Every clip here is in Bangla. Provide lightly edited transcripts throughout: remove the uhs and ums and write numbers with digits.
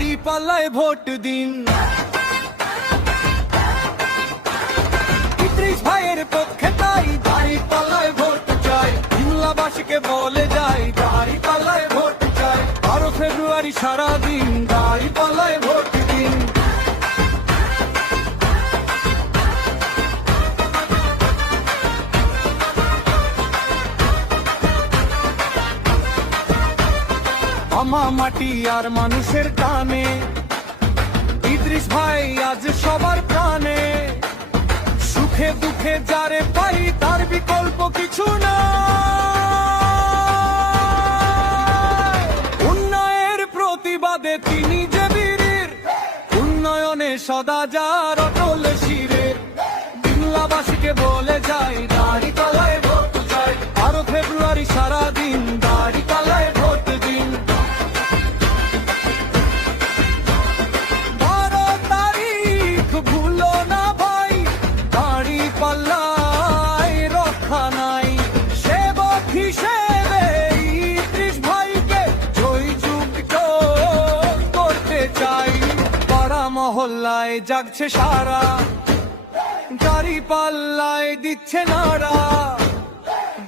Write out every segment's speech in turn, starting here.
দাড়ি পাল্লায় ভোট দিন। ইদ্রিস ভাইয়ের পক্ষে তাই দাড়ি পাল্লায় ভোট চাই। সিমলাবাসীকে বলে যাই দাড়ি পাল্লায় ভোট চাই। 12 ফেব্রুয়ারি সারাদিন দাড়ি পাল্লায় ভোট দিন। আমা মাটি আর মানুষের টানে ইদ্রিস ভাই আজ সবার প্রাণে। সুখে দুঃখে যারে পাই তার বিকল্প কিছু না। উন্নয়নের প্রতিবাদে তিনি যে বীরের, উন্নয়নে সদা যার অটল শিরের। সিমলাবাসীকে বলে যাই দাড়ি পাল্লায় ভোট চাই। 12 ফেব্রুয়ারি সারাদিন দাড়ি পাল্লায় ভোট দিন। ভুলো না ভাই দাড়ি পাল্লায় রক্ষা নাই। সেবক হিসেবে ইদ্রিস ভাইকে জয়যুক্ত করতে চাই। পাড়া মহল্লায় জাগছে সারা, দাড়ি পাল্লায় দিচ্ছে নাড়া।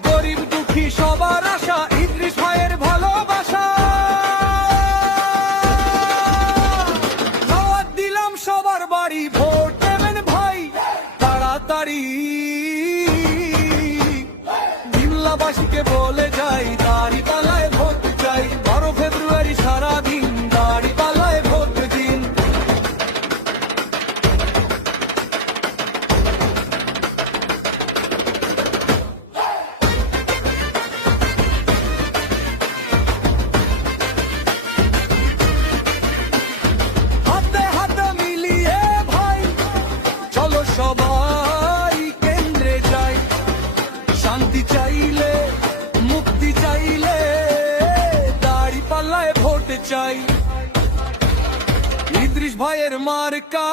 গরিব দুঃখী সবার আশা ইদ্রিস ভাইয়ের ভালোবাসা। দাওয়াত দিলাম সবার বাড়ি ভোট দেবেন ভাই তাড়াতাড়ি। সিমলাবাসীকে বলে যাই দাড়ি পাল্লায় ভোট চাই। 12 ফেব্রুয়ারি সারাদিন দাড়ি পাল্লায় ভোট দিন। হাতে হাতে মিলিয়ে ভাই চলো সবাই কেন্দ্রে যাই। শান্তি চাইলে মুক্তি চাইলে দাড়ি পাল্লায় ভোট চাই। ইদ্রিস ভাইয়ের মার্কা